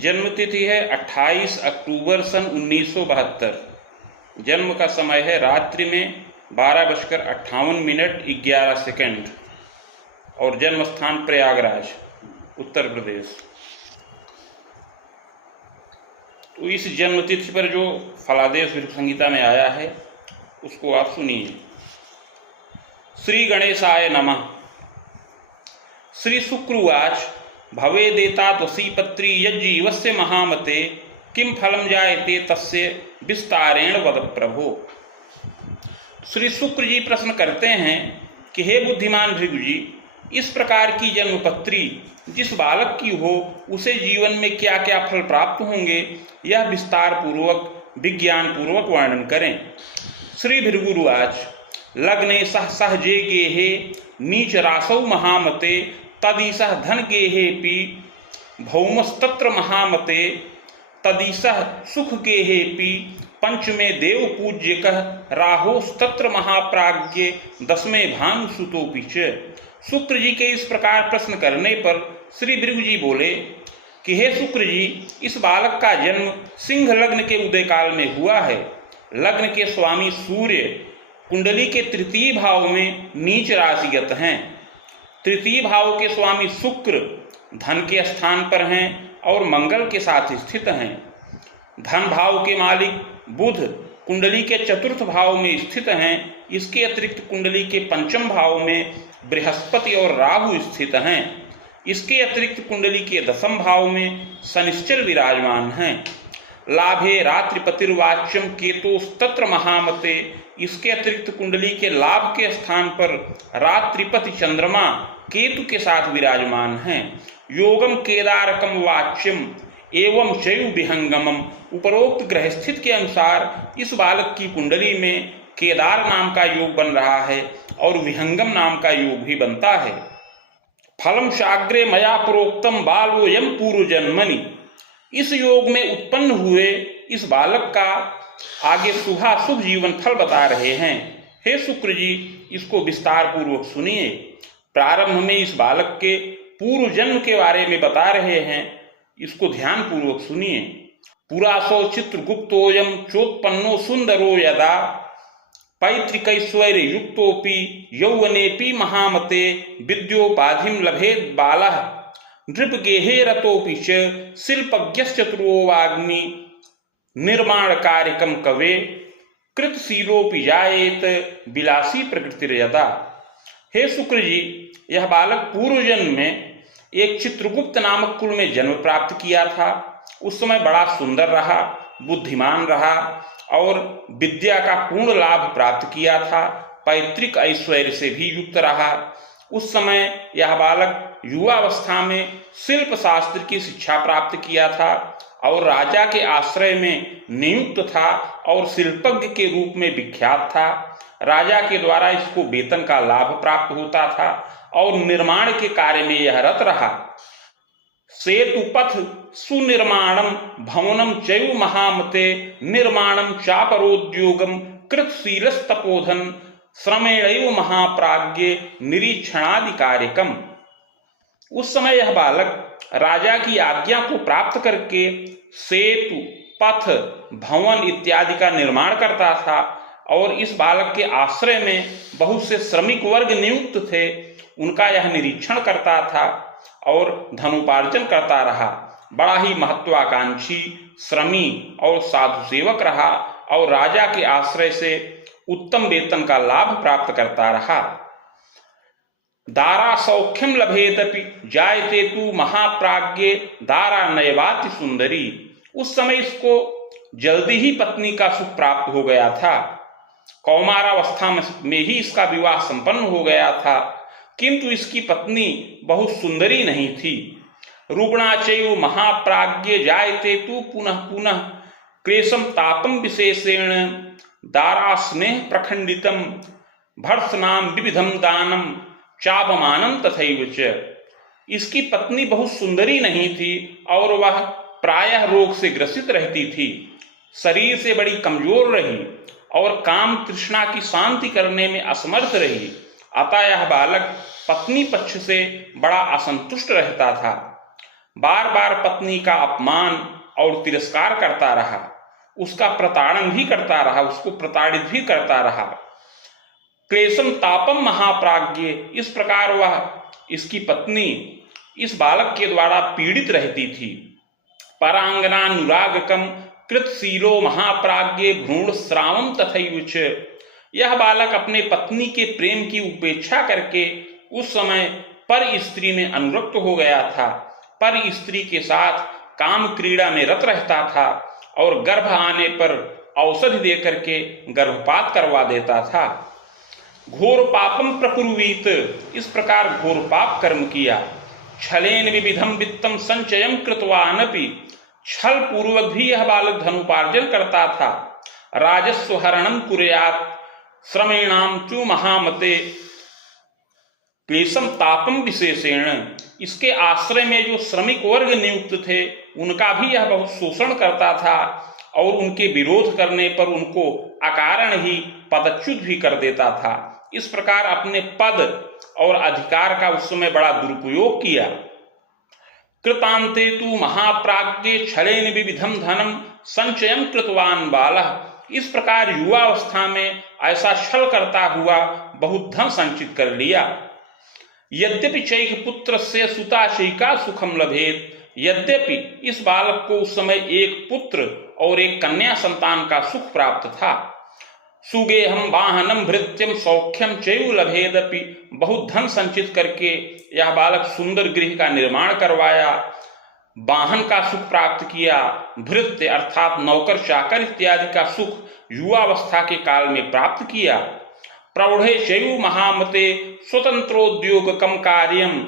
जन्मतिथि है 28 अक्टूबर सन 1972। जन्म का समय है रात्रि में 12:58 और जन्म स्थान प्रयागराज, उत्तर प्रदेश। तो इस जन्मतिथि पर जो फलादेश भृगु संहिता में आया है उसको आप सुनिए। श्री गणेशाय नमः। श्री शुक्रुवाच भवेदेता त्वसीपत्री यज्जीवस्य महामते किम फलम जायते तस्य विस्तारेण वद प्रभो। श्री शुक्र जी प्रश्न करते हैं कि हे बुद्धिमान भृगु जी, इस प्रकार की जन्मपत्री जिस बालक की हो उसे जीवन में क्या क्या फल प्राप्त होंगे, यह विस्तार पूर्वक विज्ञान पूर्वक वर्णन करें। श्री भृगुरुवाच लग्ने सह गेहे नीच रासौ महामते तदीसह धन गेहेपि भौमस्तत्र महामते तदीसह सुख गेहेपि पंचमे देव पूज्यकः राहोस्तत्र महाप्राज्ञे दसमे भानुसुतोपि च। शुक्र जी के इस प्रकार प्रश्न करने पर श्री भृगु जी बोले कि हे शुक्र जी, इस बालक का जन्म सिंह लग्न के उदय काल में हुआ है। लग्न के स्वामी सूर्य कुंडली के तृतीय भाव में नीच राशिगत हैं। तृतीय भाव के स्वामी शुक्र धन के स्थान पर हैं और मंगल के साथ स्थित हैं। धन भाव के मालिक बुध कुंडली के चतुर्थ भाव में स्थित हैं। इसके अतिरिक्त कुंडली के पंचम भाव में बृहस्पति और राहु स्थित हैं। इसके अतिरिक्त कुंडली के दसम भाव में शनिश्चर विराजमान हैं। लाभे रात्रिपतिर्वाच्यम केतोस्तत्र महामते। इसके अतिरिक्त कुंडली के लाभ के स्थान पर रात्रिपति चंद्रमा केतु के साथ विराजमान हैं। योगम केदारकम वाच्यम एवं चयु विहंगमम। उपरोक्त ग्रह स्थित के अनुसार इस बालक की कुंडली में केदार नाम का योग बन रहा है और विहंगम नाम का योग भी बनता है। फलम शाग्रे मया प्रोक्तम बालोयम पूर्व जन्मनि। इस योग में उत्पन्न हुए इस बालक का आगे शुभाशुभ जीवन फल बता रहे हैं। हे शुक्र जी, इसको विस्तार पूर्वक सुनिए। प्रारंभ में इस बालक के पूर्व जन्म के बारे में बता रहे हैं, इसको ध्यान पूर्वक सुनिए। पुरासो चित्रगुप्तोयम चोत्पन्नो सुंदरो यदा पैतृकैश्वर्य युक्तोपि यौवनेपि महामते विद्योपाधिम लभेद बालः नृपगेहे रतोपि च शिल्पज्ञश्चतुरो वाग्मी निर्माण कार्यकम कवे कृतशीलोपि जायेत विलासी प्रकृतिर्यदा। हे शुक्र जी, यह बालक पूर्व जन्म में एक चित्रगुप्त नामक कुल में जन्म प्राप्त किया था। उस समय बड़ा सुंदर रहा, बुद्धिमान रहा और विद्या का पूर्ण लाभ प्राप्त किया था। पैतृक ऐश्वर्य से भी युक्त रहा। उस समय यह बालक युवावस्था में शिल्प शास्त्र की शिक्षा प्राप्त किया था और राजा के आश्रय में नियुक्त था और शिल्पज्ञ के रूप में विख्यात था। राजा के द्वारा इसको वेतन का लाभ प्राप्त होता था और निर्माण के कार्य में यह रत रहा। सेतु पथ सुनिर्माणम भवनम चयु महामते निर्माणम चापरोद्योगम कृतशीलस्तपोधन श्रमेणैव महाप्राज्ञे निरीक्षणादि कार्यकम। उस समय यह बालक राजा की आज्ञा को प्राप्त करके सेतु, पथ, भवन इत्यादि का निर्माण करता था और इस बालक के आश्रय में बहुत से श्रमिक वर्ग नियुक्त थे। उनका यह निरीक्षण करता था और धनोपार्जन करता रहा। बड़ा ही महत्वाकांक्षी, श्रमी और साधु सेवक रहा और राजा के आश्रय से उत्तम वेतन का लाभ प्राप्त करता रहा। दारा सौख्यम लभेदपि जायते तु महाप्राज्ञे दारा नयवाति सुंदरी। उस समय इसको जल्दी ही पत्नी का सुख प्राप्त हो गया था। कौमारावस्था में ही इसका विवाह संपन्न हो गया था, किंतु इसकी पत्नी बहुत सुंदरी नहीं थी। रुग्णाचैव महाप्राज्ञे जायते तु पुनः पुनः क्लेशम तापम विशेषेण दारा स्नेह प्रखंडितम भर्सनाम विविधम दानम चापमानम तथैव च। इसकी पत्नी बहुत सुंदरी नहीं थी और वह प्रायः रोग से ग्रसित रहती थी, शरीर से बड़ी कमजोर रही और काम तृष्णा की शांति करने में असमर्थ रही। अतः यह बालक पत्नी पक्ष से बड़ा असंतुष्ट रहता था। बार बार पत्नी का अपमान और तिरस्कार करता रहा, उसका प्रताड़न भी करता रहा, उसको प्रताड़ित भी करता रहा। क्लेशम तापम महाप्राज्ञ, इस प्रकार वह, इसकी पत्नी इस बालक के द्वारा पीड़ित रहती थी। परांगनानुरागकम कृतशीलो महाप्राज्ञ भ्रूण श्रावम तथैवच, यह बालक अपने पत्नी के प्रेम की उपेक्षा करके उस समय पर स्त्री में अनुरक्त हो गया था, पर स्त्री के साथ काम क्रीड़ा में रत रहता था और गर्भ आने पर औषधि देकर के गर्भपात करवा देता था। घोर पापम प्रकुर्वीत, इस प्रकार घोर पाप कर्म किया। छलेन विविधम वित्तम संचयम कृतवानपि, छल पूर्वक भी यह बालक धनुपार्जन करता था। राजस्व हरणम कुर्यात् श्रमेणाम चु महामते क्लेशम तापम विशेषेण, इसके आश्रय में जो श्रमिक वर्ग नियुक्त थे उनका भी यह बहुत शोषण करता था और उनके विरोध करने पर उनको अकारण ही पदच्युत भी कर देता था। इस प्रकार अपने पद और अधिकार का उस समय बड़ा दुरुपयोग किया। कृतांते तु महाप्राज्ञे छलेन विविधम धनम संचयम कृतवान बालः, इस प्रकार युवावस्था में ऐसा छल करता हुआ बहुत धन संचित कर लिया। यद्यपि चैक पुत्र से सुता शैका सुखम लभेत, यद्यपि इस बालक को उस समय एक पुत्र और एक कन्या संतान का सुख प्राप्त था। सुगेहम वाहनम भृत्यम सौख्यम चैव लभेदपि, बहुत धन संचित करके यह बालक सुंदर गृह का निर्माण करवाया, वाहन का सुख प्राप्त किया, भृत्य अर्थात नौकर चाकर इत्यादि का सुख युवावस्था के काल में प्राप्त किया। प्रौढ़े चैव महामते स्वतंत्रोद्योगकम कार्यम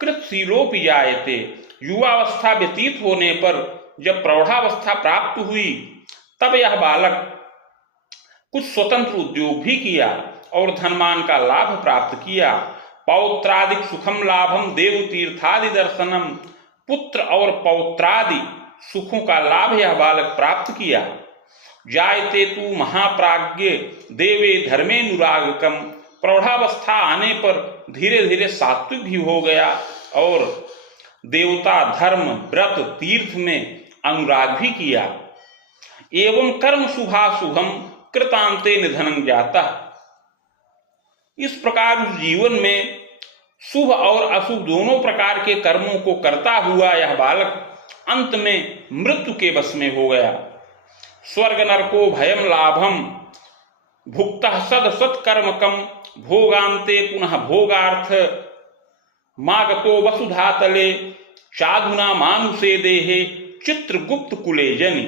कृतशीलोपि जायते, युवावस्था व्यतीत होने पर जब प्रौढ़ावस्था प्राप्त हुई तब यह बालक कुछ स्वतंत्र उद्योग भी किया और धनमान का लाभ प्राप्त किया। पौत्रादिक सुखम लाभम देव तीर्थादि दर्शनम, पुत्र और पौत्रादि सुखों का लाभ यह बालक प्राप्त किया। जायते तु महाप्राज्ञ देवे धर्मे अनुरागकम, प्रौढ़ावस्था आने पर धीरे धीरे सात्विक भी हो गया और देवता धर्म व्रत तीर्थ में अनुराग भी किया। एवं कर्म शुभाशुभम कृतांते निधनं जाता, इस प्रकार उस जीवन में शुभ और अशुभ दोनों प्रकार के कर्मों को करता हुआ यह बालक अंत में मृत्यु के वश में हो गया। स्वर्ग नरको भयम लाभम भुक्तः सद सत्कर्मकम भोगांते पुनः भोगार्थ मागतो वसुधातले चाधुना मानुषे देहे चित्रगुप्त कुले जनि,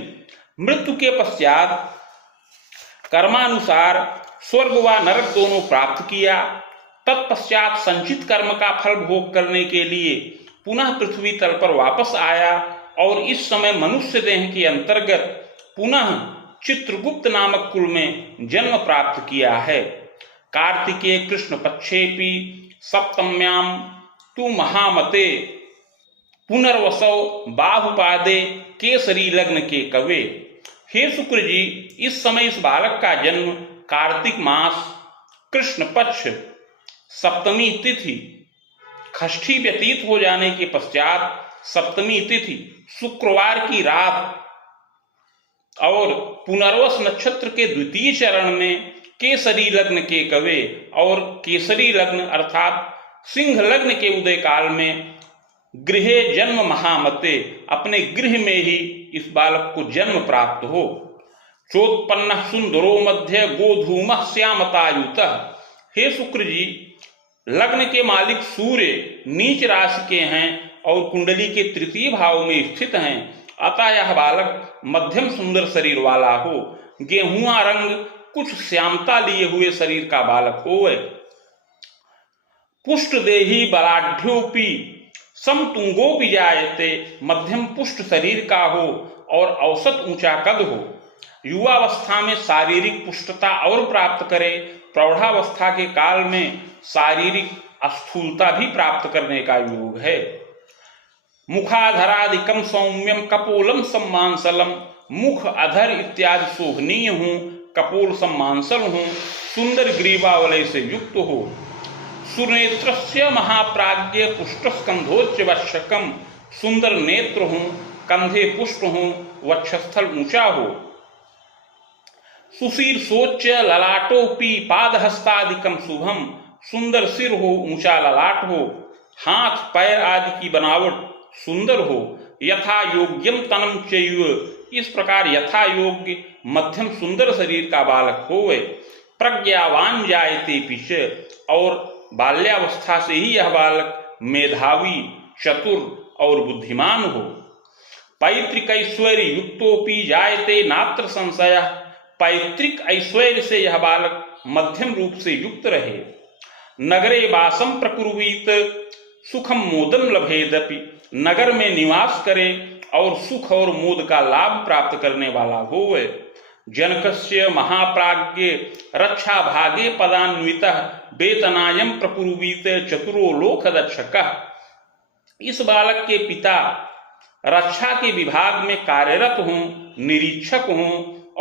मृत्यु के पश्चात कर्मानुसार स्वर्ग व नरक दोनों प्राप्त किया। तत्पश्चात संचित कर्म का फल भोग करने के लिए पुनः पृथ्वी तल पर वापस आया और इस समय मनुष्य देह के अंतर्गत पुनः चित्रगुप्त नामक कुल में जन्म प्राप्त किया है। कार्तिकेय कृष्ण पक्षेपि सप्तम्याम तु महामते पुनर्वसौ बाहुपादे केसरी लग्न के कवे, हे शुक्र जी, इस समय इस बालक का जन्म कार्तिक मास कृष्ण पक्ष सप्तमी तिथि षष्ठी व्यतीत हो जाने के पश्चात सप्तमी तिथि शुक्रवार की रात और पुनर्वस नक्षत्र के द्वितीय चरण में केसरी लग्न के कवे और केसरी लग्न अर्थात सिंह लग्न के उदय काल में गृहे जन्म महामते, अपने गृह में ही इस बालक को जन्म प्राप्त हो। चोत्पन्न सुंदरो मध्य गोधूम श्यामतायुत, हे शुक्र जी, लग्न के मालिक सूर्य नीच राशि के हैं और कुंडली के तृतीय भाव में स्थित हैं, अतः यह बालक मध्यम सुंदर शरीर वाला हो, गेहुआ रंग कुछ श्यामता लिए हुए शरीर का बालक होवे। पुष्ट देही बलाढ्योपि समतुंगोपि जायते, मध्यम पुष्ट शरीर का हो और औसत ऊंचा कद हो। युवावस्था में शारीरिक पुष्टता और प्राप्त करे, प्रौढ़ावस्था के काल में शारीरिक स्थूलता भी प्राप्त करने का योग है। मुखाधरादिकम सौम्यम कपोलम सम्मांसलम, मुख अधर इत्यादि शोभनीय हो, कपोल सम्मांसल हो, सुंदर ग्रीवावलय से युक्त हो। सुनेत्रस्य महाप्राज्ञ पुष्ट स्कंधोच्च वश्यकम सुंदर नेत्र हों, कंधे पुष्ट हों, वक्षस्थल ऊंचा हो, सुशीर्षोच्च ललाटोपि पादहस्तादिकम शुभम, सुंदर सिर हो, ऊंचा ललाट हो, हाथ पैर आदि की बनावट सुंदर हो, यथा योग्यम तनम चैव, इस प्रकार यथा योग्य मध्यम सुंदर शरीर का बालक होवे, प्रज्ञावान जायते पिच, और बाल्यावस्था से ही यह बालक मेधावी, चतुर और बुद्धिमान हो, पैतृक ऐश्वर्य युक्तोपि जायते नात्र संशय, पैतृक ऐश्वर्य से यह बालक मध्यम रूप से युक्त रहे, नगरे वासम प्रकुर्वीत सुखम मोदम लभेदपि, नगर में निवास करे और सुख और मोद का लाभ प्राप्त करने वाला होवे, जनकस्य महाप्राज्ञ रक्षा भागे पदान्वितः वेतनायम प्रकुर्वीत चतुरो लोक दक्षकः, इस बालक के पिता रक्षा के विभाग में कार्यरत हों, निरीक्षक हों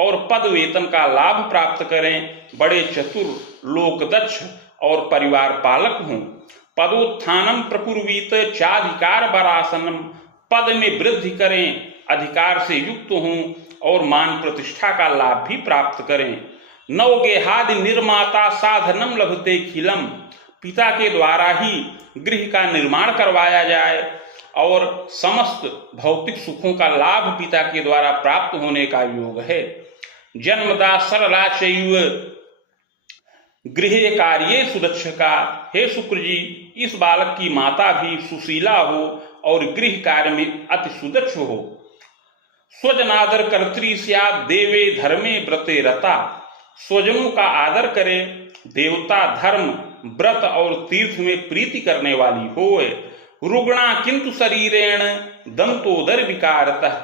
और पद वेतन का लाभ प्राप्त करें, बड़े चतुर, लोकदक्ष और परिवार पालक हों, पदोत्थानम प्रकुर्वीत चाधिकार बरासनम, पद में वृद्धि करें, अधिकार से युक्त हों और मान प्रतिष्ठा का लाभ भी प्राप्त करें, नवगेहादि निर्माता साधनम लभते खिलम, पिता के द्वारा ही गृह का निर्माण करवाया जाए और समस्त भौतिक सुखों का लाभ पिता के द्वारा प्राप्त होने का योग है, जन्मदा सरला चैव गृह कार्ये सुदक्षका, हे शुक्र जी, इस बालक की माता भी सुशीला हो और गृह कार्य में अति सुदक्ष हो, स्वजनादर कर्त्री स्यात् देवे धर्मे व्रते रता, स्वजनों का आदर करे, देवता धर्म व्रत और तीर्थ में प्रीति करने वाली होए, रुग्णा किंतु शरीरेण दंतोदर विकारतः,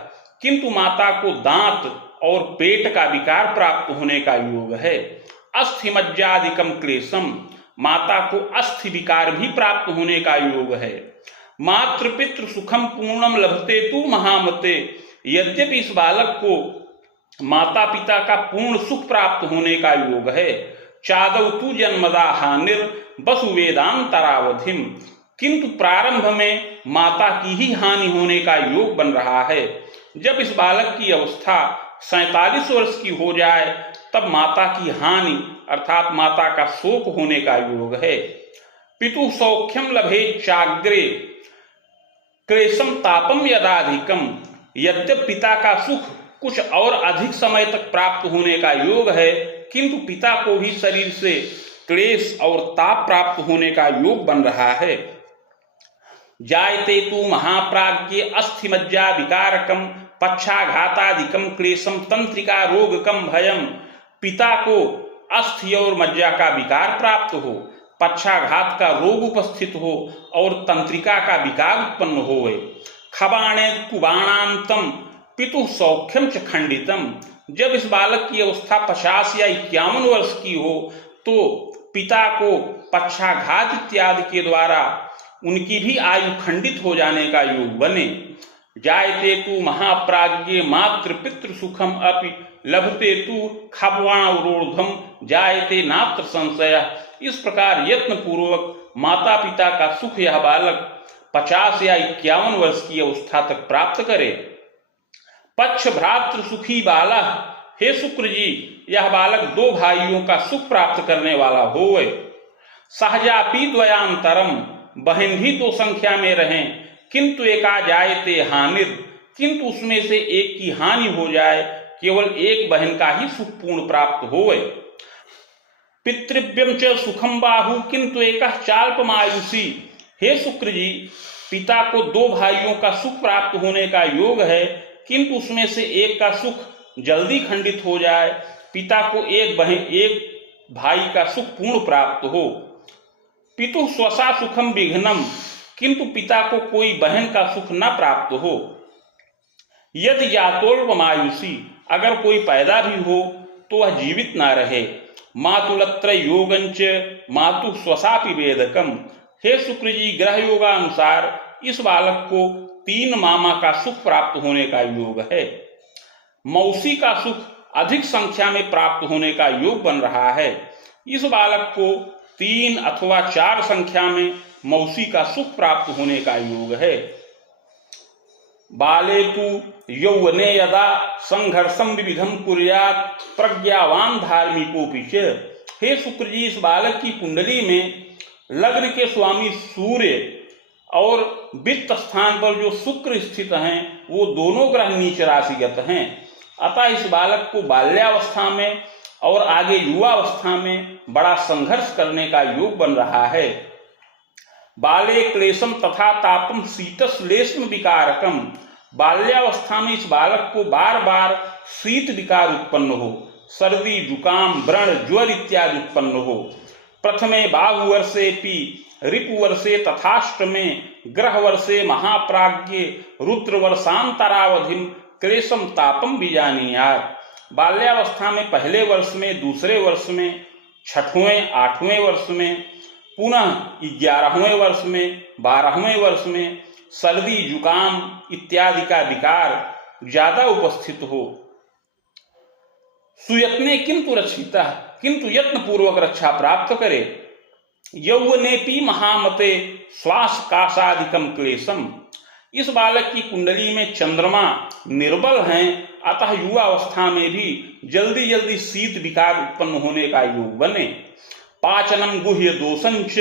किंतु माता को दांत और पेट का विकार प्राप्त होने का योग है, अस्थि मज्जादिकम क्लेशम, माता को अस्थि विकार भी प्राप्त होने का योग है, मातृपितृ सुखम पूर्णम लभते तु महामते, यद्यपि इस बालक को माता पिता का पूर्ण सुख प्राप्त होने का योग है, चादव तु जन्मदा हानिर वसु वेदांतरावधिम, किंतु प्रारंभ में माता की ही हानि होने का योग बन रहा है, जब इस बालक की अवस्था 47 वर्ष की हो जाए तब माता की हानि अर्थात माता का शोक होने का योग है, पितु सौख्यम लभे चाग्रे क्लेशम तापम यदाधिकम, यद्यप पिता का सुख कुछ और अधिक समय तक प्राप्त होने का योग है, किंतु पिता को भी शरीर से क्लेश और ताप प्राप्त होने का योग बन रहा है, जायते तु महाप्राज्ञ अस्थिमज्जा विकारकम पक्षाघातादिकम क्लेशम तंत्रिका रोगकम भयम, पिता को अस्थि और मज्जा का विकार प्राप्त हो, पक्षाघात का रोग उपस्थित हो और तंत्रिका का विकार उत्पन्न होवे, खबाणे कुबाणांतम पितु सौख्यम च खंडितम, जब इस बालक की अवस्था 50 या 51 वर्ष की हो तो पिता को पक्षाघात इत्यादि के द्वारा उनकी भी आयु खंडित हो जाने का योग बने, जायते तु महाप्राज्ञ मातृपितृ सुखम अपि लभते तु खब्वाणवरोधम जायते नात्र संशय, इस प्रकार यत्न पूर्वक माता पिता का सुख यह बालक 50 या 51 वर्ष की अवस्था तक प्राप्त करे, पक्ष भ्रातृ सुखी बाला, हे शुक्र जी, यह बालक 2 भाइयों का सुख प्राप्त करने वाला होवे, सहजापि द्वयांतरम, बहन भी 2 संख्या में रहें, किंतु एका जायते हानिर, किंतु उसमें से एक की हानि हो जाए, केवल एक बहन का ही सुख पूर्ण प्राप्त होवे, पितृव्यम च सुखम बाहु किंतु एकः चाल्पमायुषी, हे शुक्र जी, पिता को 2 भाइयों का सुख प्राप्त होने का योग है, किंतु उसमें से एक का सुख जल्दी खंडित हो जाए, पिता को एक भाई का सुख पूर्ण प्राप्त हो, पितु स्वसा सुखम विघ्नम, किंतु पिता को कोई बहन का सुख न प्राप्त हो, यदि जातोल्पमायुषी, अगर कोई पैदा भी हो तो वह जीवित ना रहे, मातुलत्र योगंच मातु स्वसापि वेदकम, हे शुक्र जी, ग्रह योगानुसार इस बालक को 3 मामा का सुख प्राप्त होने का योग है, मौसी का सुख अधिक संख्या में प्राप्त होने का योग बन रहा है, इस बालक को 3 अथवा 4 संख्या में मौसी का सुख प्राप्त होने का योग है, बाले तु यौवने यदा संघर्षम विविधम कुर्यात् प्रज्ञावान धार्मिकोपि च। हे शुक्र जी, इस बालक की कुंडली में लग्न के स्वामी सूर्य और वित्त स्थान पर जो शुक्र स्थित हैं वो दोनों ग्रह नीच राशिगत हैं। अतः इस बालक को बाल्यावस्था में और आगे युवावस्था में बड़ा संघर्ष करने का योग बन रहा है। बाले क्लेशम तथा तापम शीतश्लेष्म विकारकम। बाल्यावस्था में इस बालक को बार बार शीत विकार उत्पन्न हो, सर्दी जुकाम व्रण ज्वर इत्यादि उत्पन्न हो। प्रथमे बाहुवर्षेपि रिपुवर्षे तथाष्टमे ग्रहवर्षे महाप्राज्ञे रुद्रवर्षांतरावधिम क्लेशम तापम बीजानीयात्। बाल्यावस्था में पहले वर्ष में, दूसरे वर्ष में, छठवें आठवें वर्ष में, पुनः 11वें वर्ष में, 12वें वर्ष में सर्दी जुकाम इत्यादि का विकार ज्यादा उपस्थित हो। सुयत्ने किंतु रक्षिता, किंतु यत्न पूर्वक रक्षा प्राप्त करे। यौवनेपि महामते श्वास काशादिकम क्लेशम। इस बालक की कुंडली में चंद्रमा निर्बल हैं, अतः युवावस्था में भी जल्दी जल्दी शीत विकार उत्पन्न होने का योग बने। पाचनम गुह्य दोषंच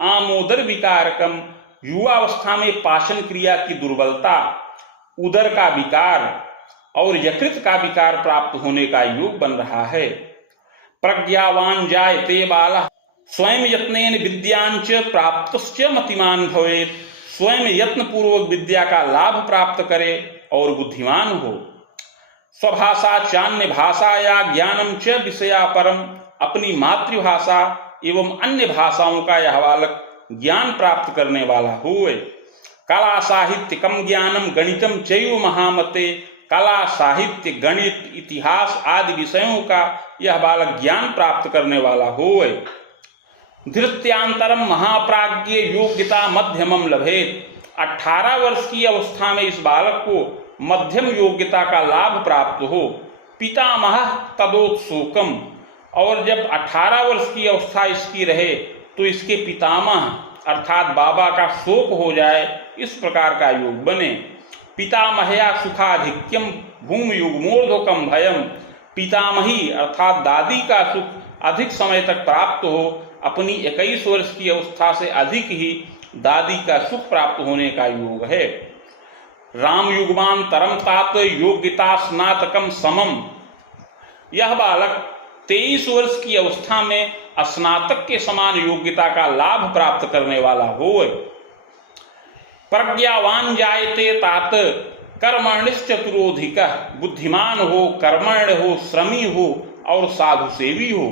आमोदर विकारकम। युवावस्था में पाचन क्रिया की दुर्बलता, उदर का विकार और यकृत का विकार प्राप्त होने का योग बन रहा है। प्रज्ञावान जायते बालः स्वयं यत्नेन विद्यांच प्राप्तश्च मतिमान भवेत्। स्वयं यत्न पूर्वक विद्या का लाभ प्राप्त करे और बुद्धिमान हो। स्वभाषा चान्य भाषा या ज्ञानम च विषया परम। अपनी मातृभाषा एवं अन्य भाषाओं का यह बालक ज्ञान प्राप्त करने वाला होए। कला साहित्य कम ज्ञानम गणितम चैव महामते। कला साहित्य गणित इतिहास आदि विषयों का यह बालक ज्ञान प्राप्त करने वाला होए। धृत्यांतरम महाप्राज्ञ योग्यता मध्यमम लभेत। 18 वर्ष की अवस्था में इस बालक को मध्यम योग्यता का लाभ प्राप्त हो। पितामह तदोत्सुकम। और जब 18 वर्ष की अवस्था इसकी रहे तो इसके पितामह अर्थात बाबा का शोक हो जाए, इस प्रकार का योग बने। पितामहया सुखाधिक्यम भूमि युग्मोर्ध्वकम भयम। पितामही अर्थात दादी का सुख अधिक समय तक प्राप्त हो। अपनी 21 वर्ष की अवस्था से अधिक ही दादी का सुख प्राप्त होने का योग है। राम युग्मान तरम तात योग्यता स्नातकम समम। यह बालक 23 वर्ष की अवस्था में स्नातक के समान योग्यता का लाभ प्राप्त करने वाला हो। प्रज्ञावान जायते तात कर्मण्यश्चतुरोधिक। बुद्धिमान हो, कर्मण्य हो, श्रमी हो और साधु सेवी हो।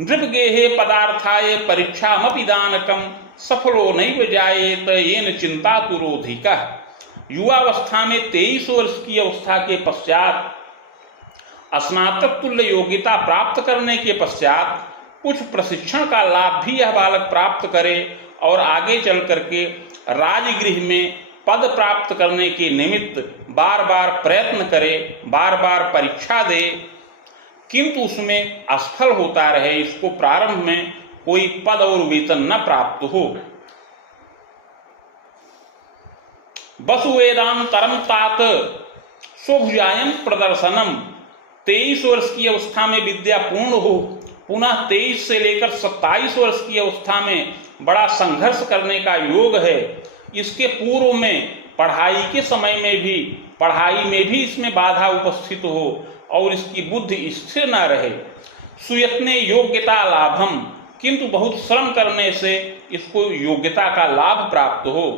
नृपगेहे पदार्थाय परीक्षामपि दानकम सफलो नैव जायेत येन चिंता तुरोधिक। युवावस्था में 23 वर्ष की अवस्था के पश्चात स्नातक तुल्य योग्यता प्राप्त करने के पश्चात कुछ प्रशिक्षण का लाभ भी यह बालक प्राप्त करे और आगे चल करके राजगृह में पद प्राप्त करने के निमित्त बार बार प्रयत्न करे, बार बार परीक्षा दे, किंतु उसमें असफल होता रहे, इसको प्रारंभ में कोई पद और वेतन न प्राप्त हो। वसुवेदांतरम तात स्वभुजायम प्रदर्शनम। 23 वर्ष की अवस्था में विद्या पूर्ण हो, पुनः 23 से लेकर 27 वर्ष की अवस्था में बड़ा संघर्ष करने का योग है। इसके पूर्व में पढ़ाई के समय में भी, पढ़ाई में भी इसमें बाधा उपस्थित हो और इसकी बुद्धि स्थिर न रहे। सुयत्ने योग्यता लाभम। किंतु बहुत श्रम करने से इसको योग्यता का लाभ प्राप्त हो।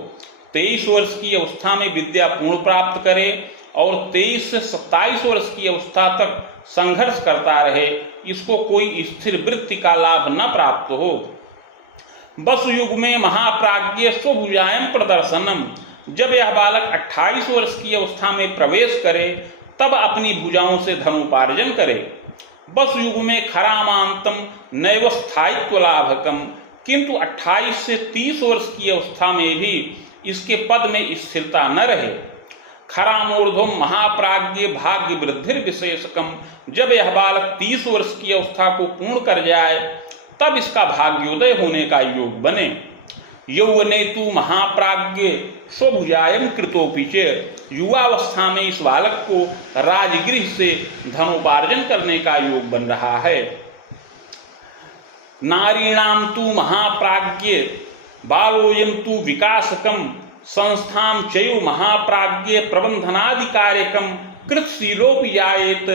23 वर्ष की अवस्था में विद्या पूर्ण प्राप्त करे और 23 से 27 वर्ष की अवस्था तक संघर्ष करता रहे, इसको कोई स्थिर वृत्ति का लाभ न प्राप्त हो। बस युग में महाप्राज्ञ स्वभुजायम प्रदर्शनम। जब यह बालक 28 वर्ष की अवस्था में प्रवेश करे तब अपनी भुजाओं से धनोपार्जन करे। बस युग में खरामांतम नैव स्थायित्व लाभकम। किंतु 28 से 30 वर्ष की अवस्था में भी इसके पद में स्थिरता न रहे। खरामूर्ध्वम महाप्राज्ञ भाग्य वृद्धिर विशेषकम। जब यह बालक 30 वर्ष की अवस्था को पूर्ण कर जाए तब इसका भाग्योदय होने का योग बने। यौवने तु महाप्राज्ञ स्वभुजायम कृतोपि च। युवावस्था में इस बालक को राजगृह से धनोपार्जन करने का योग बन रहा है। नारीणाम तु महाप्राज्ञ बालोयम तु विकासकम संस्थाम चयु महाप्राज्ञ प्रबंधनादि कार्यकम कृतशीलोपि जायेत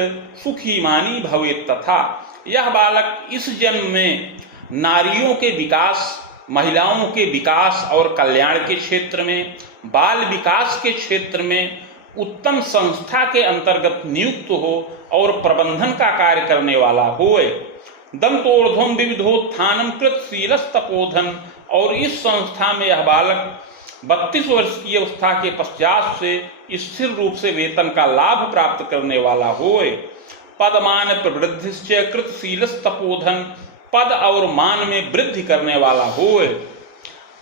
सुखी मानी भवेत। तथा यह बालक इस जन्म में नारियों के विकास, महिलाओं के विकास और कल्याण के क्षेत्र में, बाल विकास के क्षेत्र में उत्तम संस्था के अंतर्गत नियुक्त हो और प्रबंधन का कार्य करने वाला होए। दंतोर्ध्वम विविधोत्थानम कृतशीलस्तपोधन। और इस संस्था में यह बालक 32 वर्ष की अवस्था के पश्चात से स्थिर रूप से वेतन का लाभ प्राप्त करने वाला होए। पदमान प्रवृद्धिश्च कृतशीलस्तपोधन। पद और मान में वृद्धि करने वाला होए।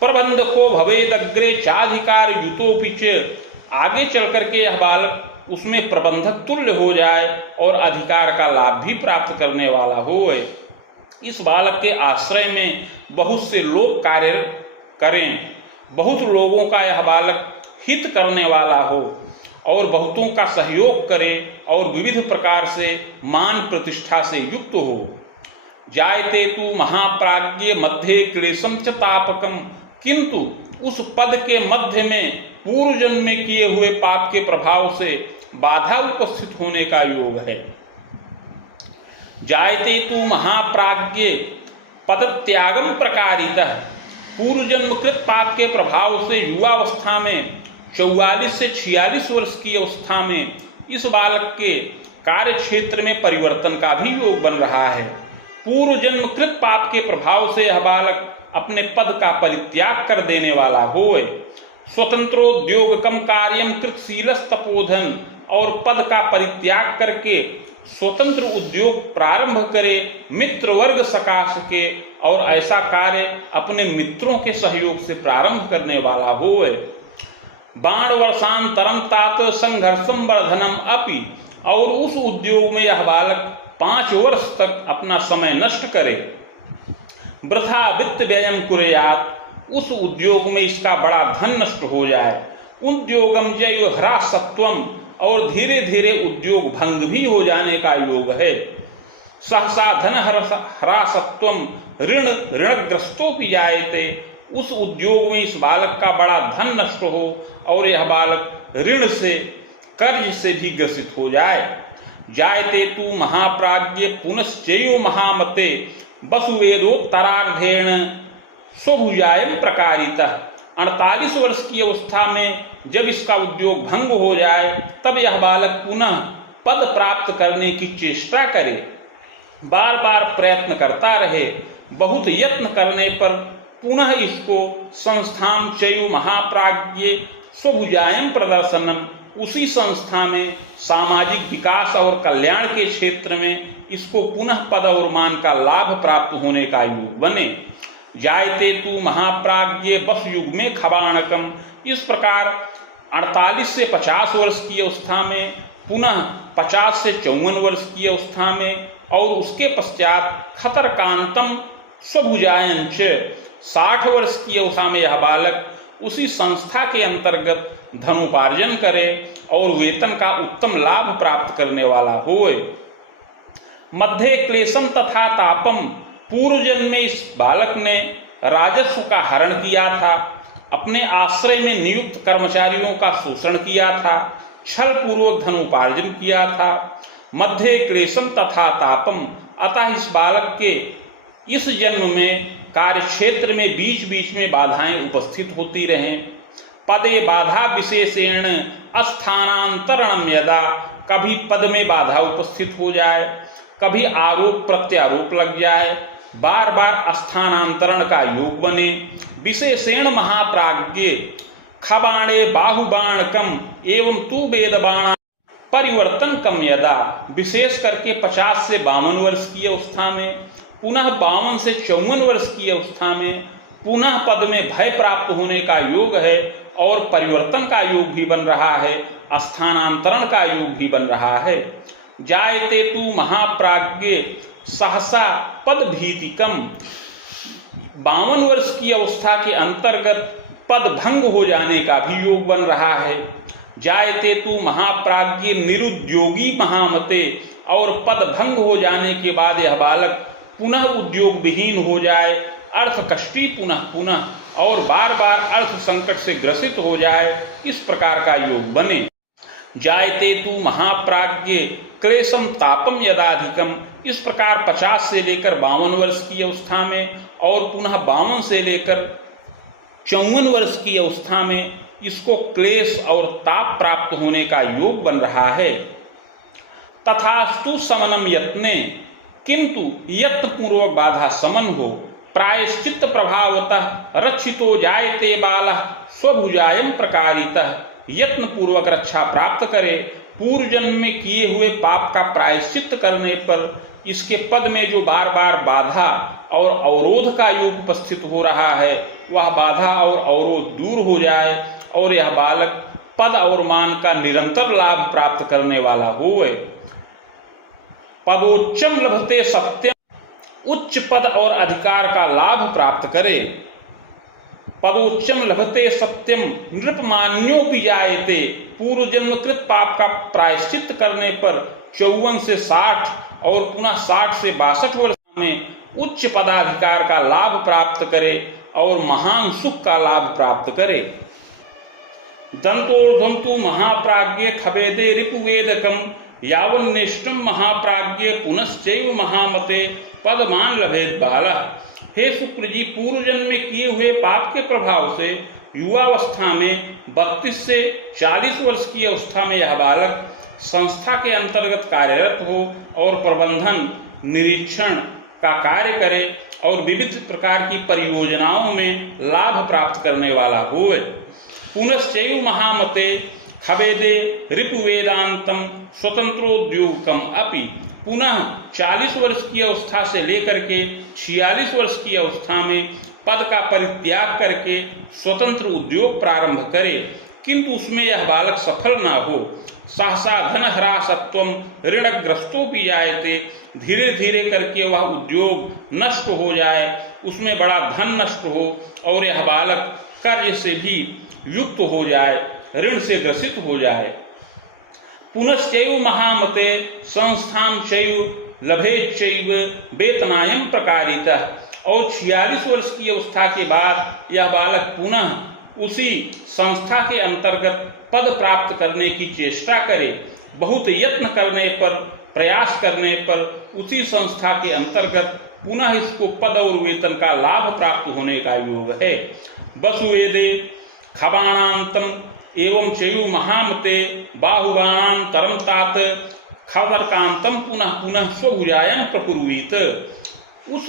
प्रबंधको भवेदग्रे चाधिकार युतोपि च। आगे चल करके यह बालक उसमें प्रबंधक तुल्य हो जाए और अधिकार का लाभ भी प्राप्त करने वाला होए। इस बालक के आश्रय में बहुत से लोग कार्य करें, बहुत लोगों का यह बालक हित करने वाला हो और बहुतों का सहयोग करे और विविध प्रकार से मान प्रतिष्ठा से युक्त हो। जायते तु महाप्राज्ञ मध्य क्लेशम च तापकम। किंतु उस पद के मध्य में पूर्व जन्म में किए हुए पाप के प्रभाव से बाधा उपस्थित होने का योग है। जायते तु महाप्राज्ञ पदत्यागम प्रकारितः। पूर्व जन्म कृत पाप के प्रभाव से युवावस्था में 44 से 46 वर्ष की अवस्था में इस बालक के कार्य क्षेत्र में परिवर्तन का भी योग बन रहा है। पूर्व जन्म कृत पाप के प्रभाव से यह बालक अपने पद का परित्याग कर देने वाला होए। स्वतंत्रोद्योगकम कार्यम कृतशीलस्तपोधन। और पद का परित्याग करके स्वतंत्र उद्योग प्रारंभ करे, मित्र वर्ग सकाश के, और ऐसा कार्य अपने मित्रों के सहयोग से प्रारंभ करने वाला होए। बाण वर्षांतरम तात संघर्षम वर्धनम अपि। और उस उद्योग में यह बालक 5 वर्ष तक अपना समय नष्ट करे। वृथा वित्त व्ययम कुर्यात्। उस उद्योग में इसका बड़ा धन नष्ट हो जाए। उद्योगम जय ह्रासत्वम। और धीरे धीरे उद्योग भंग भी हो जाने का योग है। सहसा धन ह्रासत्वम ऋण ऋणग्रस्तोपि जायते। उस उद्योग में इस बालक का बड़ा धन नष्ट हो और यह बालक ऋण से, कर्ज से भी ग्रसित हो जाए। जायते तु महाप्राज्ञ पुनश्चैव महामते वसुवेदोत्तरार्धेण स्वभुजायम प्रकारितः। 48 वर्ष की अवस्था में जब इसका उद्योग भंग हो जाए तब यह बालक पुनः पद प्राप्त करने की चेष्टा करे, बार बार प्रयत्न करता रहे। बहुत यत्न करने पर पुनः इसको संस्थाम चयु महाप्राज्ञ स्वभुजायम प्रदर्शनम। उसी संस्था में सामाजिक विकास और कल्याण के क्षेत्र में इसको पुनः पद और मान का लाभ प्राप्त होने का योग बने। जायते तु महाप्राज्ञ बस युग में खबाणकम। इस प्रकार 48 से 50 वर्ष की अवस्था में, पुनः 50 से 54 वर्ष की अवस्था में, और उसके पश्चात खतरकांतम स्वभुजायंच 60 वर्ष की अवस्था में यह बालक उसी संस्था के अंतर्गत धनोपार्जन करे और वेतन का उत्तम लाभ प्राप्त करने वाला होए। मध्य क्लेशम तथा तापम। पूर्व जन्म में इस बालक ने राजस्व का हरण किया था, अपने आश्रय में नियुक्त कर्मचारियों का शोषण किया था, छल पूर्वक धनोपार्जन किया था। मध्य क्लेशम तथा तापम। अतः इस बालक के इस जन्म में कार्य क्षेत्र में बीच बीच में बाधाएं उपस्थित होती रहें। पदे बाधा विशेषेण अस्थानांतरणम यदा। कभी पद में बाधा उपस्थित हो जाए, कभी आरोप प्रत्यारोप लग जाए, बार बार स्थानांतरण का योग बने। विशेषेण महाप्राज्ञ खबाणे बाहुबाणकम एवं तु वेदबाणा परिवर्तन कम यदा। विशेष करके 50 से 52 वर्ष की अवस्था में, पुनः 52 से 54 वर्ष की अवस्था में पुनः पद में भय प्राप्त होने का योग है और परिवर्तन का योग भी बन रहा है, स्थानांतरण का योग भी बन रहा है। जायते तु महाप्राज्ञ सहसा पद भीतिकम। 52 वर्ष की अवस्था के अंतर्गत पद भंग हो जाने का भी योग बन रहा है। जायते तु महाप्राज्ञ निरुद्योगी महामते, और पद भंग हो जाने के बाद यह बालक पुनः उद्योग विहीन हो जाए, अर्थ कष्टी पुनः पुनः, और बार बार अर्थ संकट से ग्रसित हो जाए, इस प्रकार का योग बने। जायते तु महाप्राज्ञ क्लेशम तापम यदाधिकम, इस प्रकार 50 से लेकर 52 वर्ष की अवस्था में और पुनः 52 से लेकर 54 वर्ष की अवस्था में इसको क्लेश और ताप प्राप्त होने का योग बन रहा है। तथास्तु समनम यत्ने, किंतु यत्न पूर्वक बाधा समन हो, प्रायश्चित्त प्रभावतः रक्षितो जायते बालः स्वभुजायम प्रकारितः, यत्न पूर्वक रक्षा प्राप्त करे, पूर्व जन्म में किए हुए पाप का प्रायश्चित्त करने पर इसके पद में जो बार बार बाधा और अवरोध का योग उपस्थित हो रहा है, वह बाधा और अवरोध दूर हो जाए और यह बालक पद और मान का निरंतर लाभ प्राप्त करने वाला होवे। पदोच्चम लभते सत्यम, उच्च पद और अधिकार का लाभ प्राप्त करे। पदोच्चम लभते सत्यम नृपमान्योपि जायते, पूर्व जन्म कृत पाप का प्रायश्चित करने पर 54 से 60 और पुनः 60 से 62 वर्ष में उच्च पदाधिकार का लाभ प्राप्त करे और महान सुख का लाभ प्राप्त करे। दंतोर्ध्वं तु महाप्राज्ञ खभेदे रिपुवेदकम, यावन्निष्टम महाप्राज्ञ पुनश्चैव महामते पदमान लभेद बालः। हे शुक्र जी, पूर्व जन्म में किए हुए पाप के प्रभाव से युवावस्था में 32 से 40 वर्ष की अवस्था में यह बालक संस्था के अंतर्गत कार्यरत हो और प्रबंधन निरीक्षण का कार्य करे और विविध प्रकार की परियोजनाओं में लाभ प्राप्त करने वाला हो। पुनश्चैव महामते खवेदे रिपुवेदांतम स्वतंत्रोद्योगकम अपि, पुनः 40 वर्ष की अवस्था से लेकर के 46 वर्ष की अवस्था में पद का परित्याग करके स्वतंत्र उद्योग प्रारंभ करे, किंतु उसमें यह बालक सफल ना हो। सहसा धन ह्रासत्वम ऋणग्रस्तों भी जायते, धीरे धीरे करके वह उद्योग नष्ट हो जाए, उसमें बड़ा धन नष्ट हो और यह बालक कर्ज से भी युक्त हो जाए, ऋण से ग्रसित हो जाए। पुनश्चैव महामते संस्थान चैव लभेच्चैव वेतनायम प्रकारितः, और 46 वर्ष की अवस्था के बाद यह बालक पुनः उसी संस्था के अंतर्गत पद प्राप्त करने की चेष्टा करे। बहुत यत्न करने पर, प्रयास करने पर उसी संस्था के अंतर्गत पुनः इसको पद और वेतन का लाभ प्राप्त होने का योग है। वसुवेदे खबाणांतम एवं चयु महामते बाहुबाणांतरम तात खबरकांतम पुनः पुनः स्वभुजायम प्रकुर्वीत। उस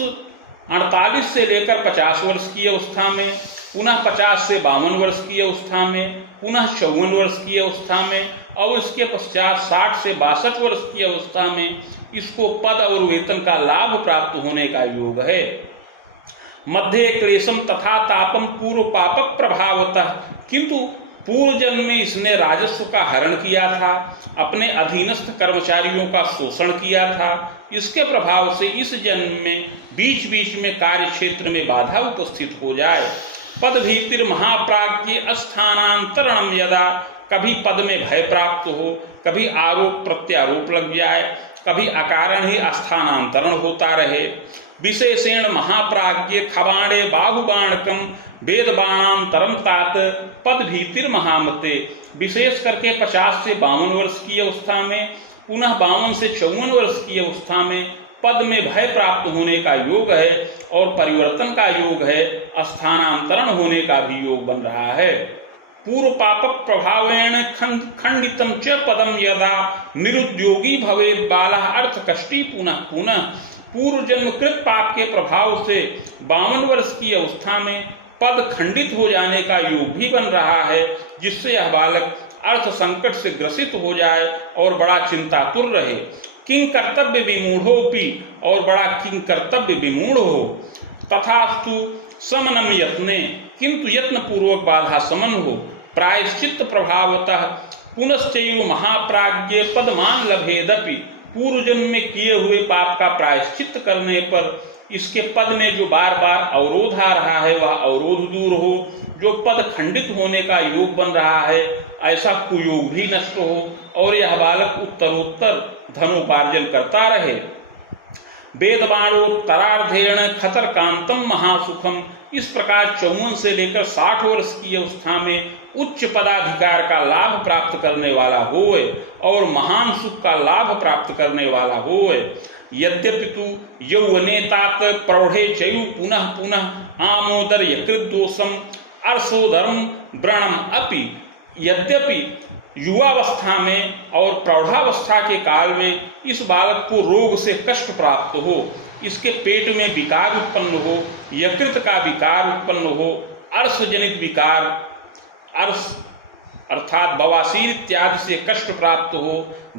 48 से लेकर 50 वर्ष की अवस्था में, पुनः 50 से 52 वर्ष की अवस्था में, पुनः 54 वर्ष की अवस्था में और इसके पश्चात 60 से 62 वर्ष की अवस्था में इसको पद और वेतन का लाभ प्राप्त होने का योग है। मध्य क्लेशम तथा तापम पूर्व पापक प्रभावतः, किंतु पूर्व जन्म में इसने राजस्व का हरण किया था, अपने अधीनस्थ कर्मचारियों का शोषण किया था, इसके प्रभाव से इस जन्म में बीच बीच में कार्य क्षेत्र में बाधा उपस्थित हो जाए। पद भीतिर महाप्राज्ञ अस्थानांतरणम यदा, कभी पद में भय प्राप्त हो, कभी आरोप प्रत्यारोप लग जाए, कभी अकारण ही स्थानांतरण होता रहे। विशेषेण महाप्राज्ञ खबाणे बाहुबाणकम वेदबाणांतरम तात पद भीतिर महामते, विशेष करके 50 से 52 वर्ष की अवस्था में, पुनः 52 से 54 वर्ष की अवस्था में पद में भय प्राप्त होने का योग है और परिवर्तन का योग है, स्थानांतरण होने का भी योग बन रहा है। पूर्व पापक प्रभावेण खंडितम च पदम यदा निरुद्योगी भवेद बालः अर्थ कष्टी पुनः पुनः, पूर्व जन्म कृत पाप के प्रभाव से 52 वर्ष की अवस्था में पद खंडित हो जाने का योग भी बन रहा है, जिससे यह बालक अर्थ संकट से ग्रसित हो जाए और बड़ा चिंतातुर रहे। किंग कर्तव्य विमूढ़ोपि, और बड़ा किंग कर्तव्य विमूढ़ हो। तथास्तु समनम यत्ने, किंतु यत्न पूर्वक बाधा समन हो। प्रायश्चित्त प्रभावतः पुनश्चैव महाप्राज्ञ पदमान लभेदपि, पूर्व जन्म में किए हुए पाप का प्रायश्चित्त करने पर इसके पद में जो बार बार अवरोध आ रहा है वह अवरोध दूर हो, जो पद खंडित होने का योग बन रहा है ऐसा कुयोग भी नष्ट हो, और यह बालक उत्तरोत्तर धनोपार्जन करता रहे। वेदबाणोत्तरार्धेण खतर कांतम महासुखम, इस प्रकार 54 से लेकर 60 वर्ष की अवस्था में उच्च पदाधिकार का लाभ प्राप्त करने वाला होए और महान सुख का लाभ प्राप्त करने वाला होए। यद्यपि तु यौवने तात प्रौढ़े चयु पुनः पुनः आमोदर यकृत दोषम अर्षोधर्म व्रणम अपि, यद्यपि युवावस्था में और प्रौढ़ावस्था के काल में इस बालक को रोग से कष्ट प्राप्त हो, इसके पेट में विकार उत्पन्न हो, यकृत का विकार उत्पन्न हो, अर्शजनित विकार, अर्श अर्थात बवासीर इत्यादि से कष्ट प्राप्त हो,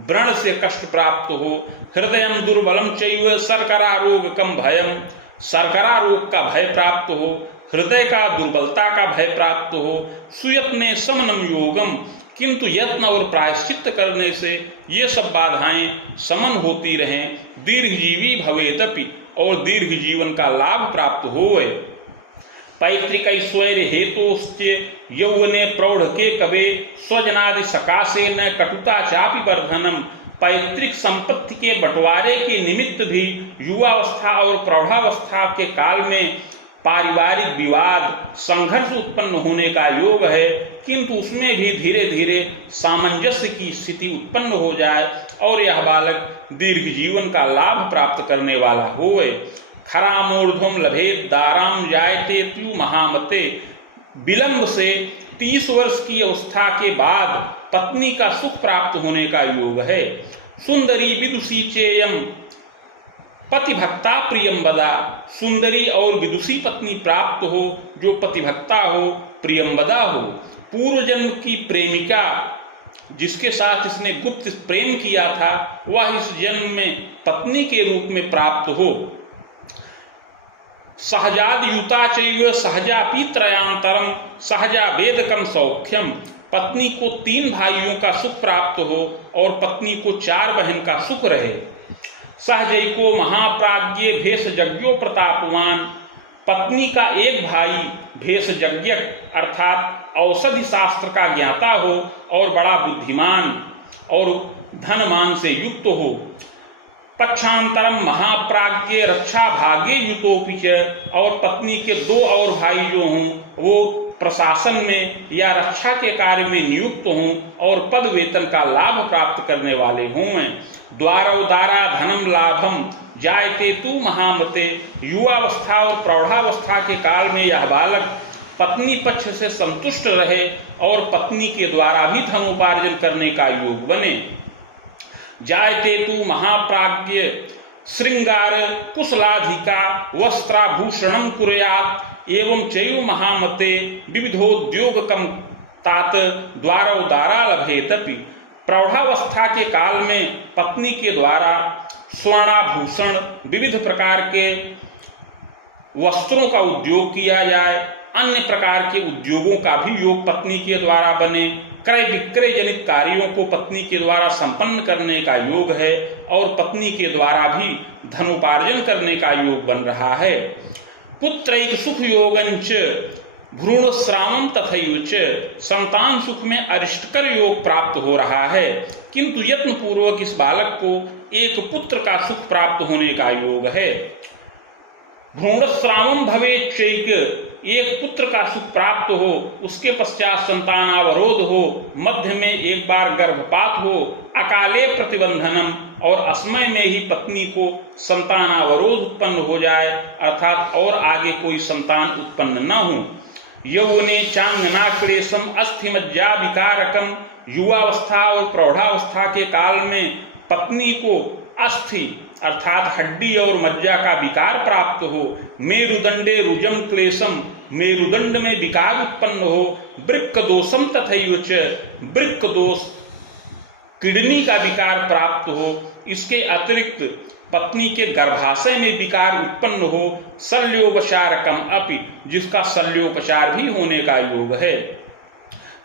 व्रण से कष्ट प्राप्त हो, हृदयम दुर्बलम चैव शर्करा रोगकम भयम, शर्करा रोग का भय प्राप्त हो, हृदय का दुर्बलता का भय प्राप्त हो, सुयत्ने समनम योगम, किंतु यत्न और प्रायश्चित्त करने से ये सब बाधाएं समन होती रहें, दीर्घजीवी भवेदपि, और दीर्घ जीवन का लाभ प्राप्त होए। पैतृक ऐश्वर्य हेतोस्ते यौवने प्रौढ़ के कवे स्वजनादि सकाशे न कटुता चापि वर्धनम, पैतृक संपत्ति के बंटवारे के निमित्त भी युवावस्था और प्रौढ़ावस्था के काल में पारिवारिक विवाद संघर्ष उत्पन्न होने का योग है, किंतु उसमें भी धीरे धीरे सामंजस्य की स्थिति उत्पन्न हो जाए और यह बालक दीर्घ जीवन का लाभ प्राप्त करने वाला होए। खरामूर्ध्वम लभेत दाराम जायते त्यु महामते, विलंब से 30 वर्ष की अवस्था के बाद पत्नी का सुख प्राप्त होने का योग है। सुंदरी विदुषी चेयम पतिभक्ता प्रियम बदा, सुंदरी और विदुषी पत्नी प्राप्त हो जो पतिभक्ता हो, प्रियम्बदा हो। पूर्व जन्म की प्रेमिका जिसके साथ इसने गुप्त प्रेम किया था वह इस जन्म में पत्नी के रूप में प्राप्त हो। सहजाद युता चैव सहजापि त्रयांतरम, सहजा वेदकम सौख्यम, पत्नी को 3 भाइयों का सुख प्राप्त हो और पत्नी को 4 बहन का सुख रहे। सहजैको महाप्राज्ञे भेषजज्ञो प्रतापवान, पत्नी का एक भाई भेषजज्ञ अर्थात औषधि शास्त्र का ज्ञाता हो और बड़ा बुद्धिमान और धनमान से युक्त हो। पक्षांतरम महाप्राज्ञे रक्षा भाग्ये युतोपि च, और पत्नी के 2 और भाई जो हों वो प्रशासन में या रक्षा के कार्य में नियुक्त हों और पद वेतन का लाभ प्राप्त करने वाले हों। द्वारोदारा धनम लाभम जायते तु महामते, युवावस्था और प्रौढ़ावस्था के काल में यह बालक पत्नी पक्ष से संतुष्ट रहे और पत्नी के द्वारा भी धनोपार्जन करने का योग बने। जायते तु महाप्राज्ञ श्रृंगार कुशलाधिका वस्त्राभूषणम कुर्यात् एवं चैव महामते विविधोद्योगकम तात द्वारोदारा लभेतपि, प्रौढ़ावस्था के काल में पत्नी के द्वारा स्वर्णाभूषण विविध प्रकार के वस्त्रों का उद्योग किया जाए, अन्य प्रकार के उद्योगों का भी योग पत्नी के द्वारा बने, क्रय विक्रय जनित कार्यों को पत्नी के द्वारा संपन्न करने का योग है और पत्नी के द्वारा भी धनोपार्जन करने का योग बन रहा है। पुत्रैक सुख योगंच भ्रूण श्रावम तथैव च, संतान सुख में अरिष्टकर योग प्राप्त हो रहा है, किंतु यत्न पूर्वक इस बालक को एक पुत्र का सुख प्राप्त होने का योग है। भ्रूण श्रावम भवेच्चैक, एक पुत्र का सुख प्राप्त हो, उसके पश्चात संतानावरोध हो, मध्य में एक बार गर्भपात हो, अकाले प्रतिबंधनम, और असमय में ही पत्नी को संतानावरोध उत्पन्न हो जाए अर्थात और आगे कोई संतान उत्पन्न न हो। यौवने चांगना क्लेशम अस्थिमज्जा विकारकम, युवावस्था और प्रौढ़ावस्था के काल में पत्नी को अस्थि अर्थात हड्डी और मज्जा का विकार प्राप्त हो। मेरुदंडे रुजम क्लेशम, मेरुदंड में विकार उत्पन्न हो। वृक्क दोषम तथैव च, वृक्क दोष किडनी का विकार प्राप्त हो। इसके अतिरिक्त पत्नी के गर्भाशय में विकार उत्पन्न हो। शल्योपचारकम अपि, जिसका शल्योपचार भी होने का योग है।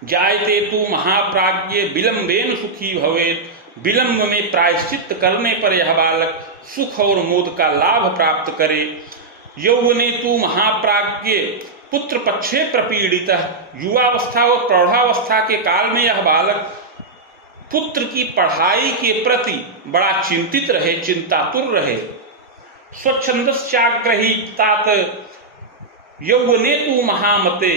जायते तु महाप्राज्ञे विलंबेन सुखी भवेत्, विलंब में प्रायश्चित करने पर यह बालक सुख और मोद का लाभ प्राप्त करे। यौवने तू महाप्राज्ञ पुत्र पक्षे प्रपीड़ित, युवावस्था और प्रौढ़ावस्था के काल में यह बालक पुत्र की पढ़ाई के प्रति बड़ा चिंतित रहे, चिंतातुर रहे। स्वच्छंदश्चाग्रहीतात यौवने तू महामते,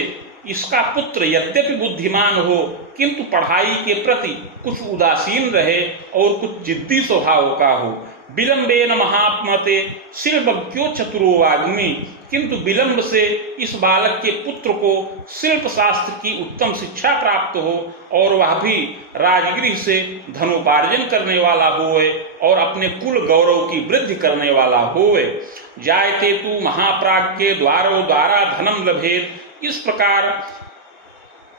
इसका पुत्र यद्यपि बुद्धिमान हो किंतु पढ़ाई के प्रति कुछ उदासीन रहे और कुछ जिद्दी स्वभाव का हो। विलंबेन महात्मते शिल्पज्ञो चतुरो वाग्मी, किंतु विलंब से इस बालक के पुत्र को शिल्प शास्त्र की उत्तम शिक्षा प्राप्त हो और वह भी राजगृह से धनोपार्जन करने वाला होए और अपने कुल गौरव की वृद्धि करने वाला होए। जायते तू महाप्राज्ञ द्वारो द्वारा धनम लभेत, इस प्रकार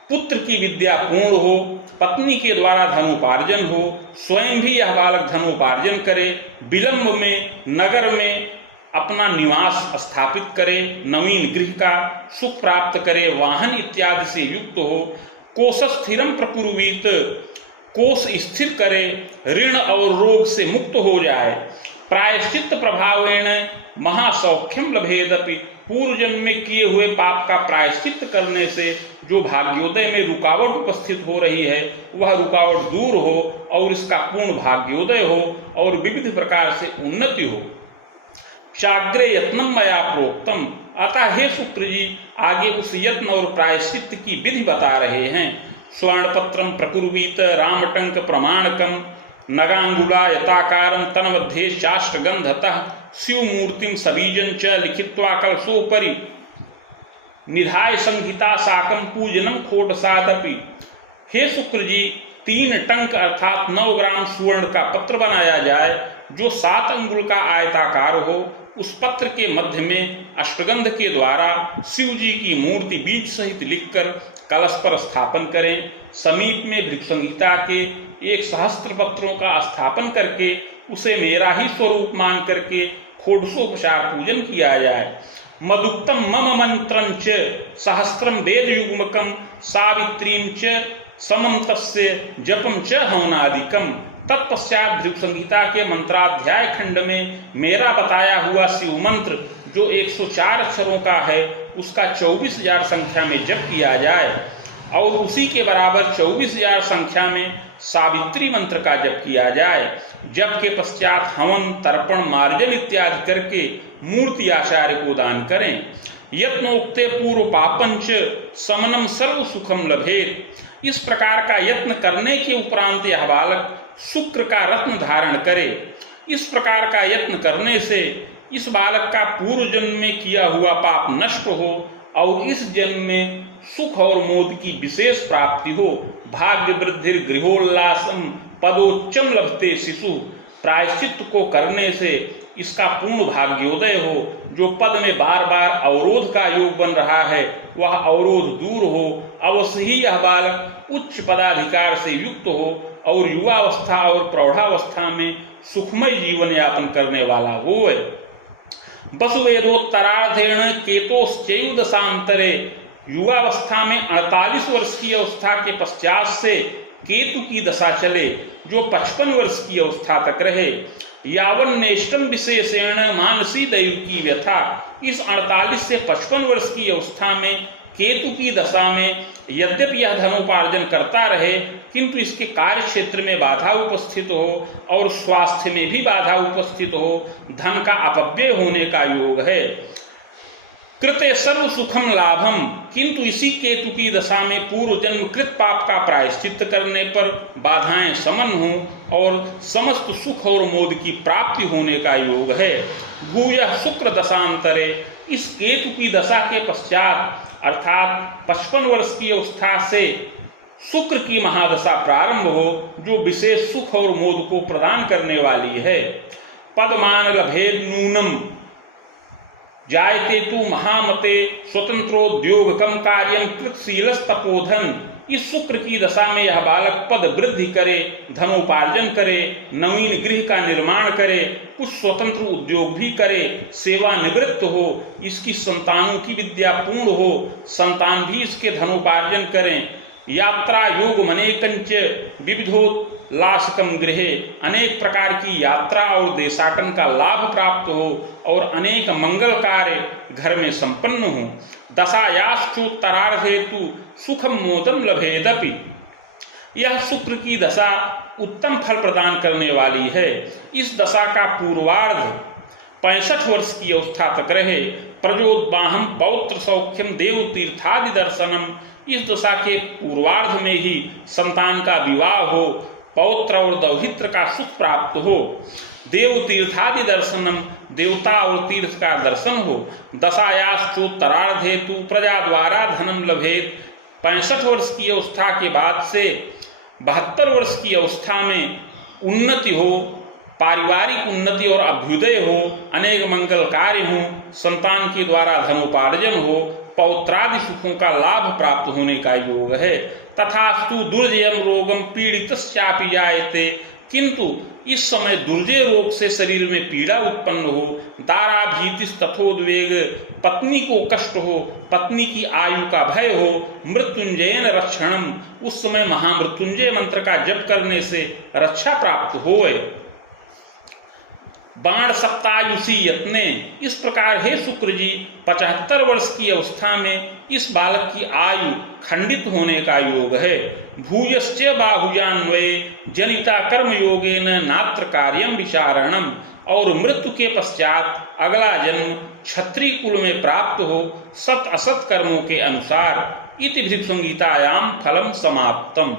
पुत्र की विद्या पूर्ण हो, पत्नी के द्वारा धनोपार्जन हो, स्वयं भी यह बालक धनोपार्जन करे, विलंब में नगर में अपना निवास स्थापित करे, नवीन गृह का सुख प्राप्त करे, वाहन इत्यादि से युक्त हो, कोश स्थिरम प्रपूर्वीत, कोश स्थिर करे, ऋण और रोग से मुक्त हो जाए। प्रायश्चित प्रभावेण महासौख्यम लभेदपि, पूर्व जन्म में किए हुए पाप का प्रायश्चित करने से जो भाग्योदय में रुकावट उपस्थित हो रही है वह रुकावट दूर हो और इसका पूर्ण भाग्योदय हो और विविध प्रकार से उन्नति हो। चाग्रे यत्नम मया प्रोक्तम, अतः हे शुक्र जी आगे उस यत्न और प्रायश्चित की विधि बता रहे हैं। स्वर्णपत्रम प्रकुर्वीत रामटंक प्रमाणकम नगांगुला यताकारं तन्मध्ये चाष्टगंधतः शिवमूर्तिं सबीजं च लिखित्वा कलशोपरि निधाय संहिता साकं पूजनम खोटसादपि। हे शुक्र जी 3 टंक अर्थात 9 ग्राम सुवर्ण का पत्र बनाया जाए जो 7 अंगुल का आयताकार हो। उस पत्र के मध्य में अष्टगंध के द्वारा शिव जी की मूर्ति बीज सहित लिखकर कलश पर स्थापन करें। समीप में भृक्षसंहिता के 1 सहस्त्र पत्रों का स्थापन करके उसे मेरा ही स्वरूप मान करके षोडशोपचार पूजन किया जाए। मदुक्तम मम मंत्रंच सहस्त्रम वेद युग्मकम सावित्रीं च समम तस्य जपम च हवनादिकम। तत्पश्चात भृक्षसंहिता के मंत्राध्याय खंड में मेरा बताया हुआ शिव मंत्र जो 104 अक्षरों का है उसका 24,000 संख्या में जप किया जाए और उसी के बराबर 24,000 संख्या में सावित्री मंत्र का जप किया जाए। जप के पश्चात हवन तर्पण मार्जन इत्यादि करके मूर्ति आचार्य को दान करें। यत्नोक्ते पूर्व पापंच समनम सर्व सुखम लभेत, इस प्रकार का यत्न करने के उपरांत यह बालक शुक्र का रत्न धारण करे। इस प्रकार का यत्न करने से इस बालक का पूर्व जन्म में किया हुआ पाप नष्ट हो और इस जन्म में सुख और मोद की विशेष प्राप्ति हो। भाग्य वृद्धि गृहोल्लासम पदोच्चम लभते शिशु, प्रायश्चित को करने से इसका पूर्ण भाग्योदय हो। जो पद में बार बार अवरोध का योग बन रहा है वह अवरोध दूर हो। अवश्य ही यह बालक उच्च पदाधिकार से युक्त हो और युवावस्था और प्रौढ़ावस्था में सुखमय जीवन यापन करने वाला हो। वसुवेदोत्तरार्धेण केतोश्चैव दशांतरे, युवावस्था में 48 वर्ष की अवस्था के पश्चात से केतु की दशा चले जो 55 वर्ष की अवस्था तक रहे। यावन्नेष्टम विशेषेण मानसी दैव की व्यथा, इस 48 से 55 वर्ष की अवस्था में केतु की दशा में यद्यपि यह धनोपार्जन करता रहे किंतु इसके कार्य क्षेत्र में बाधा उपस्थित हो और स्वास्थ्य में भी बाधा उपस्थित हो, धन का अपव्यय होने का योग है। कृते सर्व सुखम लाभम, किंतु इसी केतु की दशा में पूर्व जन्म कृत पाप का प्रायश्चित करने पर बाधाएं समन हों और समस्त सुख और मोद की प्राप्ति होने का योग है। भूयः शुक्र दशांतरे, इस केतु की दशा के पश्चात अर्थात 55 वर्ष की अवस्था से शुक्र की महादशा प्रारंभ हो जो विशेष सुख और मोद को प्रदान करने वाली है। पदमान लभेद नूनम जायते तु महामते स्वतंत्रोद्योगकम कार्यम कृतशीलस तपोधन, इस शुक्र की दशा में यह बालक पद वृद्धि करे, धनोपार्जन करे, नवीन गृह का निर्माण करे, कुछ स्वतंत्र उद्योग भी करे, सेवा निवृत्त हो, इसकी संतानों की विद्या पूर्ण हो, संतान भी इसके धनोपार्जन करें। यात्रा योग मनेकंच विविधो लाशकम गृहे, अनेक प्रकार की यात्रा और देशाटन का लाभ प्राप्त हो और अनेक मंगल कार्य घर में संपन्न हो। दशायाश्चोत्तरार्धेतु सुखम मोदम लभेदपि, यह शुक्र की दशा उत्तम फल प्रदान करने वाली है। इस दशा का पूर्वार्ध 65 वर्ष की अवस्था तक रहे। प्रजोद्वाहम पौत्र सौख्यम देव तीर्थादि दर्शनम, इस दशा के पूर्वार्ध में ही संतान का विवाह हो, पौत्र और दौहित्र का सुख प्राप्त हो, देव तीर्थादि दर्शनम, देवता और तीर्थ का दर्शन हो। दशायाश्चोत्तरार्धेतु प्रजा द्वारा धनम लभेत, 65 वर्ष की अवस्था के बाद से 72 वर्ष की अवस्था में उन्नति हो, पारिवारिक उन्नति और अभ्युदय हो, अनेक मंगल कार्य हो, संतान के द्वारा धनोपार्जन हो, पौत्रादि सुखों का लाभ प्राप्त होने का योग है। तथास्तु दुर्जयम रोगम पीड़ितश्चापि जायते, किंतु इस समय दुर्जय रोग से शरीर में पीड़ा उत्पन्न हो, दाराभीतिस् तथोद्वेग, पत्नी को कष्ट हो, पत्नी की आयु का भय हो, मृत्युंजयन रक्षणम, उस समय महामृत्युंजय मंत्र का जप करने से रक्षा प्राप्त होए। बाण सप्तायुषी यत्ने, इस प्रकार हे शुक्र जी 75 वर्ष की अवस्था में इस बालक की आयु खंडित होने का योग है। भूयश्च बाहुजान्वये जनिता कर्म योगेन नात्र कार्यम विचारणम, और मृत्यु के पश्चात अगला जन्म क्षत्रिय कुल में प्राप्त हो सत असत कर्मों के अनुसार। इति भृगुसंहितायां फलम समाप्तम।